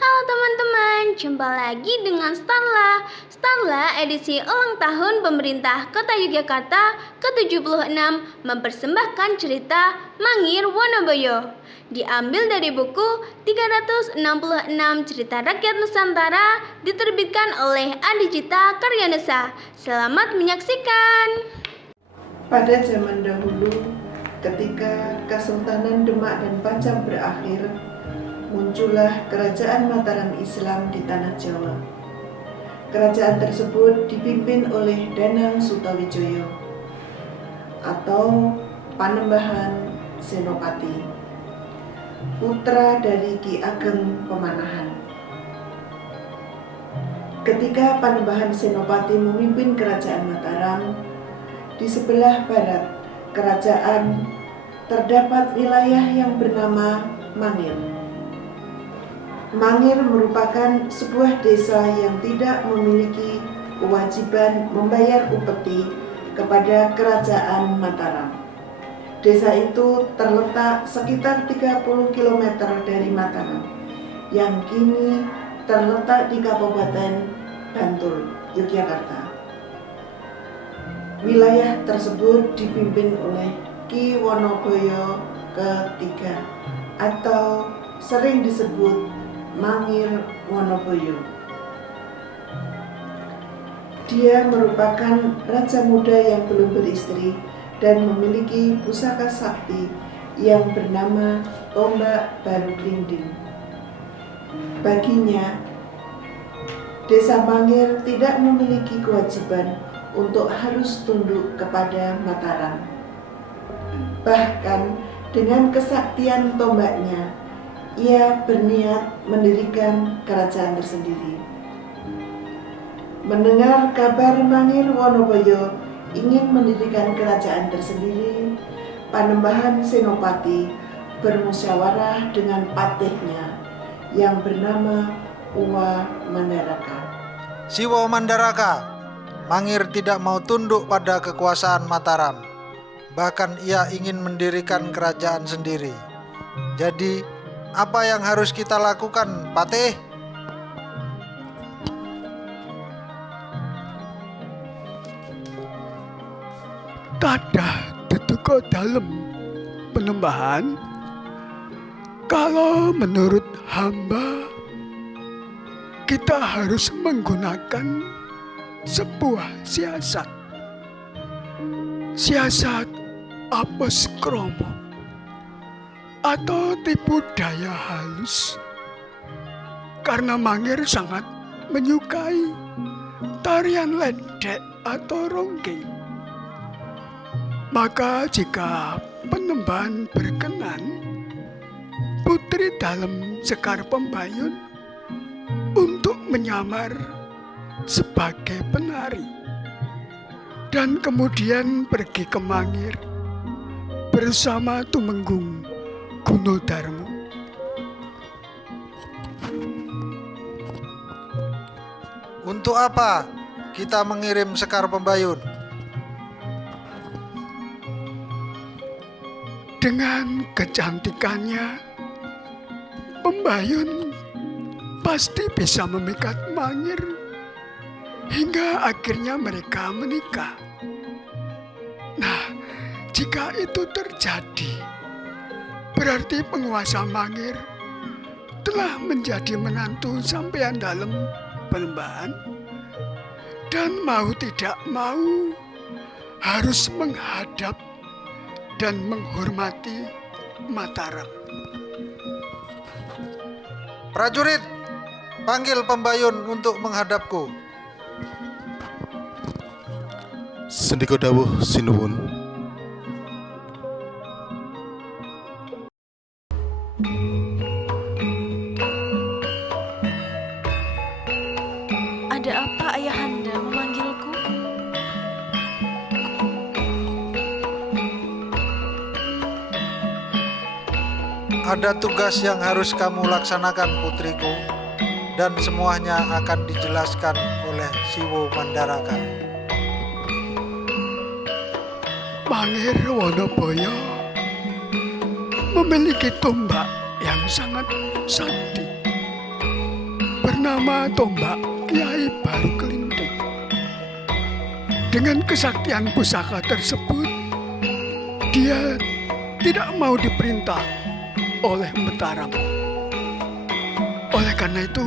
Halo teman-teman, jumpa lagi dengan Starla. Starla edisi ulang tahun pemerintah Kota Yogyakarta ke-76 mempersembahkan cerita Mangir Wonoboyo. Diambil dari buku 366 Cerita Rakyat Nusantara diterbitkan oleh Adijita Karyanusa. Selamat menyaksikan. Pada zaman dahulu, ketika Kesultanan Demak dan Pajang berakhir, muncullah Kerajaan Mataram Islam di Tanah Jawa. Kerajaan tersebut dipimpin oleh Danang Sutawijaya atau Panembahan Senopati, putra dari Ki Ageng Pemanahan. Ketika Panembahan Senopati memimpin Kerajaan Mataram, di sebelah barat kerajaan terdapat wilayah yang bernama Mangir. Mangir merupakan sebuah desa yang tidak memiliki kewajiban membayar upeti kepada Kerajaan Mataram. Desa itu terletak sekitar 30 km dari Mataram, yang kini terletak di Kabupaten Bantul, Yogyakarta. Wilayah tersebut dipimpin oleh Ki Wonoboyo III atau sering disebut Mangir Wonoboyo. Dia merupakan raja muda yang belum beristri dan memiliki pusaka sakti yang bernama Tombak Baru Glinding. Baginya, Desa Mangir tidak memiliki kewajiban untuk harus tunduk kepada Mataram. Bahkan dengan kesaktian tombaknya, ia berniat mendirikan kerajaan tersendiri. Mendengar kabar Mangir Wonoboyo ingin mendirikan kerajaan tersendiri, Panembahan Senopati bermusyawarah dengan patihnya yang bernama Uwa Mandaraka. Siwo Mandaraka, Mangir tidak mau tunduk pada kekuasaan Mataram. Bahkan ia ingin mendirikan kerajaan sendiri. Jadi, apa yang harus kita lakukan, Patih? Tadah detuko dalem Panembahan. Kalau menurut hamba, kita harus menggunakan sebuah siasat apes kromo atau tipu daya halus, karena Mangir sangat menyukai tarian ledek atau ronggeng. Maka jika Panembahan berkenan, putri dalam Sekar Pembayun untuk menyamar sebagai penari dan kemudian pergi ke Mangir bersama Tumenggung Gunodarmo. Untuk apa kita mengirim Sekar Pembayun? Dengan kecantikannya, Pembayun pasti bisa memikat Mangir hingga akhirnya mereka menikah. Nah, jika itu terjadi, berarti penguasa Mangir telah menjadi menantu sampean dalam Panembahan, dan mau tidak mau harus menghadap dan menghormati Mataram. Prajurit, panggil Pembayun untuk menghadapku. Sendika dawuh sinuwun. Ada apa ayahanda memanggilku? Ada tugas yang harus kamu laksanakan, putriku, dan semuanya akan dijelaskan oleh Siwo Mandaraka. Mangir Wonoboyo memiliki tombak yang sangat sakti. bernama Tombak Kiai Baru Kelinding. Dengan kesaktian pusaka tersebut, dia tidak mau diperintah oleh Mataram. Oleh karena itu,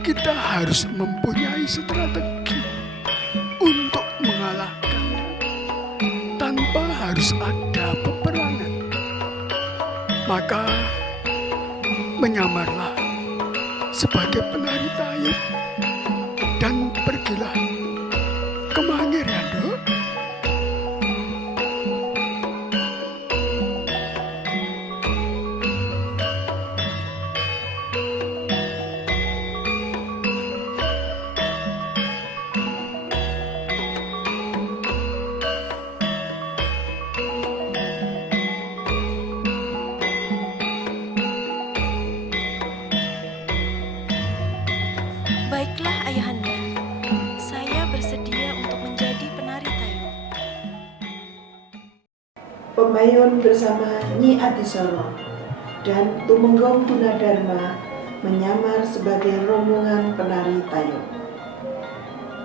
kita harus mempunyai strategi untuk mengalahkannya tanpa harus ada peperangan. Maka menyamarlah sebagai penari tayub dan pergilah ke Mangir ya, Dok. Baiklah Ayahanda, saya bersedia untuk menjadi penari tayub. Pembayun bersama Nyi Adisoro dan Tumenggong Gunadarma menyamar sebagai rombongan penari tayub.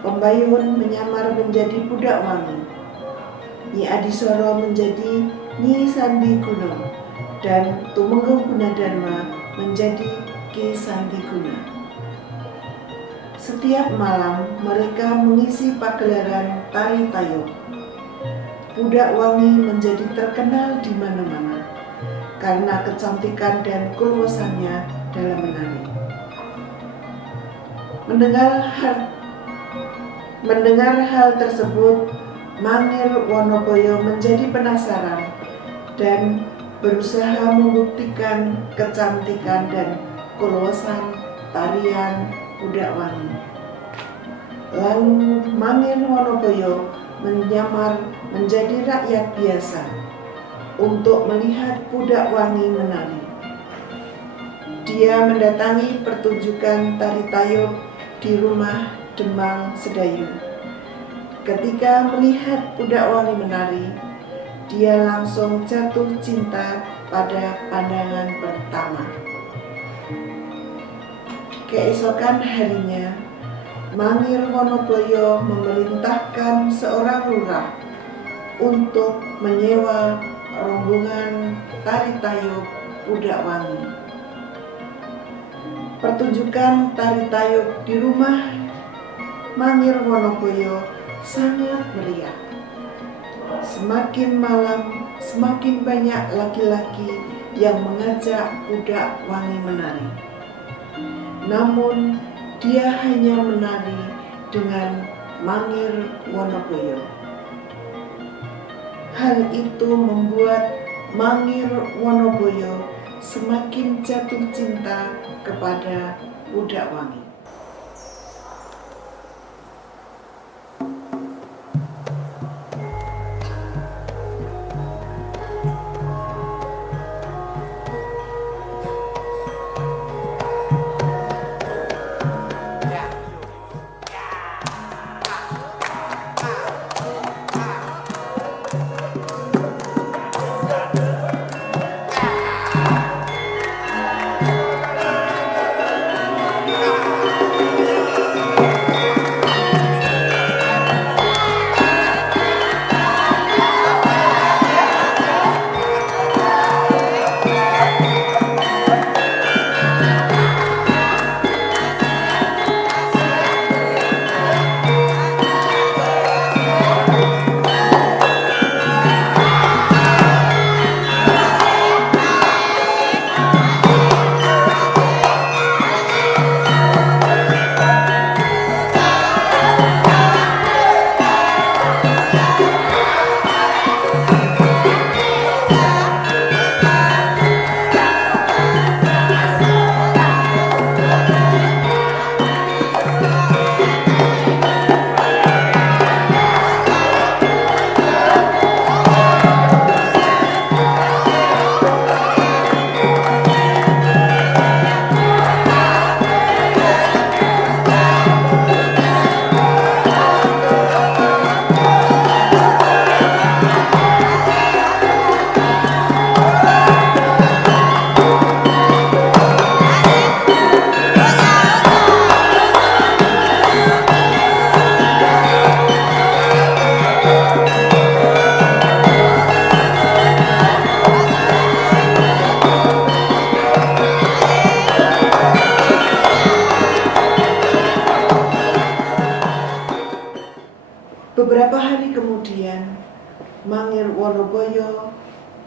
Pembayun menyamar menjadi Budak Wangi. Nyi Adisoro menjadi Nyi Sandi Guna dan Tumenggong Gunadarma menjadi Ki Sandi Guna. Setiap malam mereka mengisi pagelaran tari tayub. Budak Wangi menjadi terkenal di mana-mana karena kecantikan dan keleluasannya dalam menari. Mendengar hal tersebut, Mangir Wonoboyo menjadi penasaran dan berusaha membuktikan kecantikan dan keleluasan tarian Budak Wangi. Lalu Mangir Wonoboyo menyamar menjadi rakyat biasa untuk melihat Budak Wangi menari. Dia mendatangi pertunjukan tari tayub di rumah Demang Sedayu. Ketika melihat Budak Wangi menari, dia langsung jatuh cinta pada pandangan pertama. Keesokan harinya, Mangir Wonoboyo memerintahkan seorang lurah untuk menyewa rombongan tari tayub Budak Wangi. Pertunjukan tari tayub di rumah Mangir Wonoboyo sangat meriah. Semakin malam, semakin banyak laki-laki yang mengajak Budak Wangi menari. Namun, dia hanya menari dengan Mangir Wonoboyo. Hal itu membuat Mangir Wonoboyo semakin jatuh cinta kepada Budak Wangi.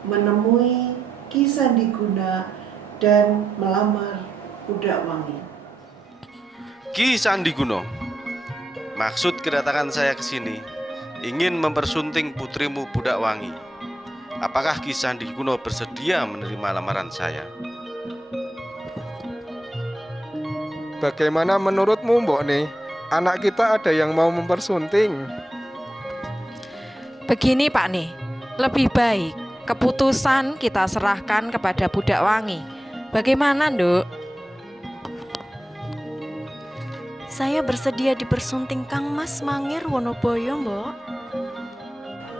menemui Ki Sandiguna dan melamar Pudak Wangi. Ki Sandiguna, maksud kedatangan saya ke sini ingin mempersunting putrimu Pudak Wangi. Apakah Ki Sandiguna bersedia menerima lamaran saya? Bagaimana menurutmu, Mbok Ne? Anak kita ada yang mau mempersunting. Begini Pak Ne, lebih baik keputusan kita serahkan kepada Pudak Wangi. Bagaimana, Nduk? Saya bersedia dipersunting Kang Mas Mangir Wonoboyo, Mbok.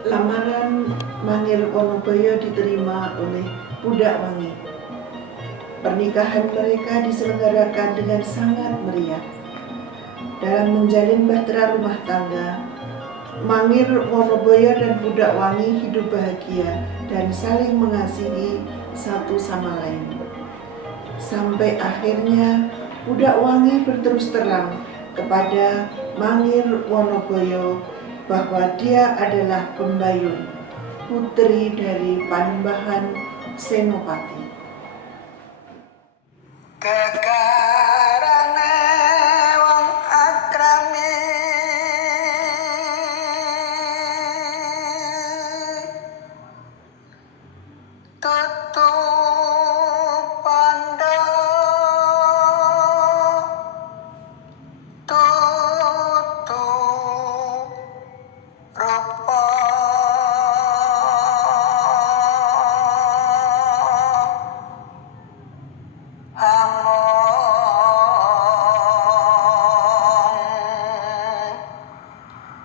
Lamaran Mangir Wonoboyo diterima oleh Pudak Wangi. Pernikahan mereka diselenggarakan dengan sangat meriah. Dalam menjalin bahtera rumah tangga, Mangir Wonoboyo dan Pudak Wangi hidup bahagia dan saling mengasihi satu sama lain. Sampai akhirnya Pudak Wangi berterus terang kepada Mangir Wonoboyo bahwa dia adalah Pembayun, putri dari Panembahan Senopati. Kekarane wong akrame tutup panda tutup rupa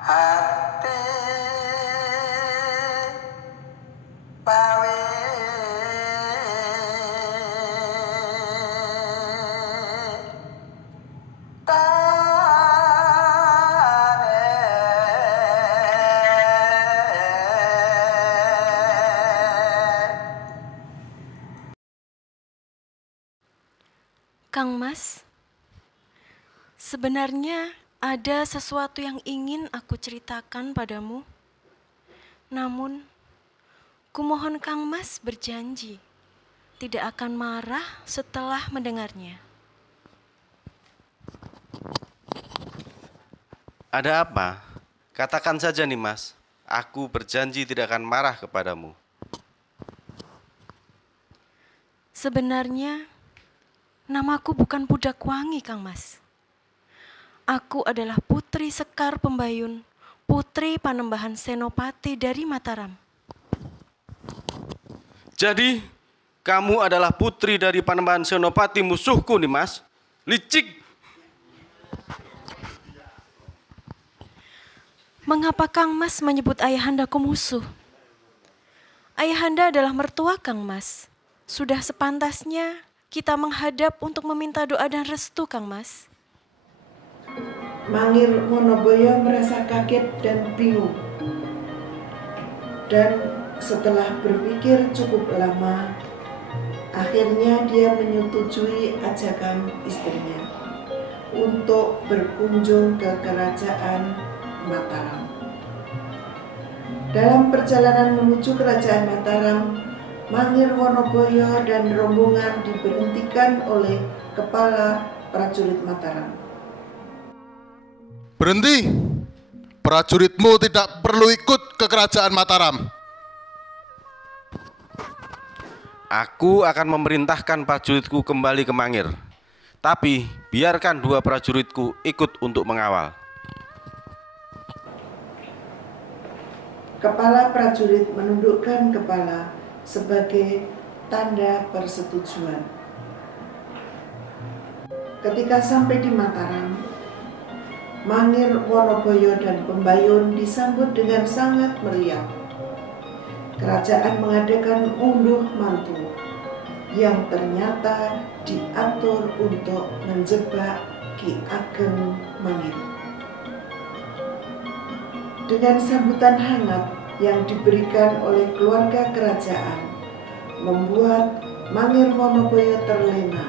hati bawe Kang Mas, sebenarnya ada sesuatu yang ingin aku ceritakan padamu. Namun, kumohon Kang Mas berjanji tidak akan marah setelah mendengarnya. Ada apa? Katakan saja nih Mas. Aku berjanji tidak akan marah kepadamu. Sebenarnya, namaku bukan Pudak Wangi, Kang Mas. Aku adalah Putri Sekar Pembayun, Putri Panembahan Senopati dari Mataram. Jadi, kamu adalah putri dari Panembahan Senopati musuhku nih Mas. Licik. Mengapa Kang Mas menyebut ayahandaku musuh? Ayahanda adalah mertua Kang Mas. Sudah sepantasnya kita menghadap untuk meminta doa dan restu, Kang Mas. Mangir Wonoboyo merasa kaget dan bingung. Dan setelah berpikir cukup lama, akhirnya dia menyetujui ajakan istrinya untuk berkunjung ke kerajaan Mataram. Dalam perjalanan menuju kerajaan Mataram, Mangir Wonoboyo dan rombongan diberhentikan oleh kepala prajurit Mataram. Berhenti! Prajuritmu tidak perlu ikut ke kerajaan Mataram. Aku akan memerintahkan prajuritku kembali ke Mangir. Tapi, biarkan 2 prajuritku ikut untuk mengawal. Kepala prajurit menundukkan kepala sebagai tanda persetujuan. Ketika sampai di Mataram, Mangir Wonoboyo dan Pembayun disambut dengan sangat meriah. Kerajaan mengadakan unduh mantu yang ternyata diatur untuk menjebak Ki Ageng Mangir. Dengan sambutan hangat yang diberikan oleh keluarga kerajaan, membuat Mangir Wonoboyo terlena,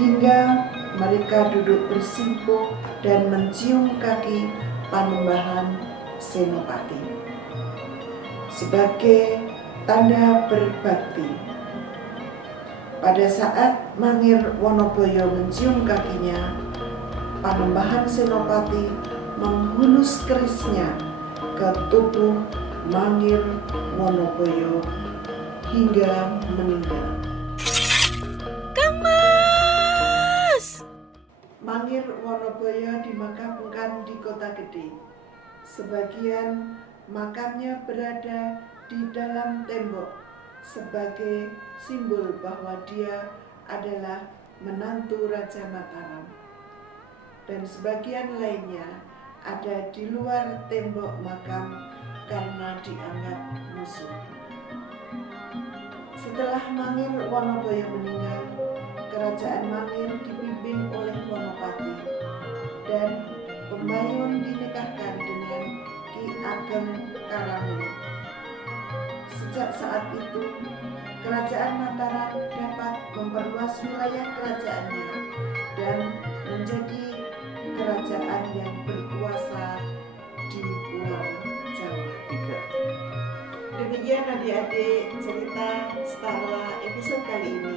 hingga mereka duduk bersimpuh dan mencium kaki Panembahan Senopati. Sebagai tanda berbakti. Pada saat Mangir Wonoboyo mencium kakinya, Panembahan Senopati menghulus kerisnya ke tubuh Mangir Wonoboyo hingga meninggal. Kang Mas! Mangir Wonoboyo dimakamkan di Kota Gede. Sebagian makamnya berada di dalam tembok sebagai simbol bahwa dia adalah menantu Raja Mataram. Dan sebagian lainnya ada di luar tembok makam karena dianggap musuh. Setelah Mangir Wonoboyo meninggal, kerajaan Mangir dipimpin oleh Wonopati dan Pembayun dinikahkan dengan Ki Ageng Karamun. Sejak saat itu, kerajaan Mataram dapat memperluas wilayah kerajaannya dan menjadi kerajaan yang berkuasa di Pulau Jawa. Demikian adik-adik cerita Starla episode kali ini.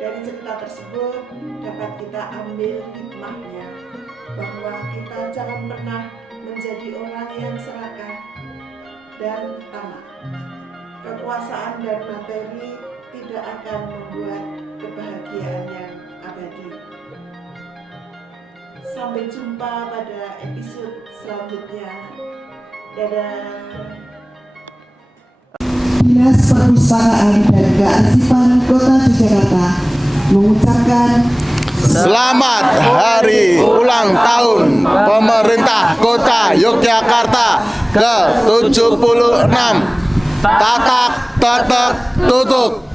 Dari cerita tersebut dapat kita ambil hikmahnya bahwa kita jangan pernah menjadi orang yang serakah dan tamak. Kekuasaan dan materi tidak akan membuat kebahagiaan yang abadi. Sampai jumpa pada episode selanjutnya. Dadah. Dinas Perpustakaan dan Kearsipan Kota Yogyakarta mengucapkan Selamat Hari Ulang Tahun Pemerintah Kota Yogyakarta ke-76. Tatak, tatak, tutuk.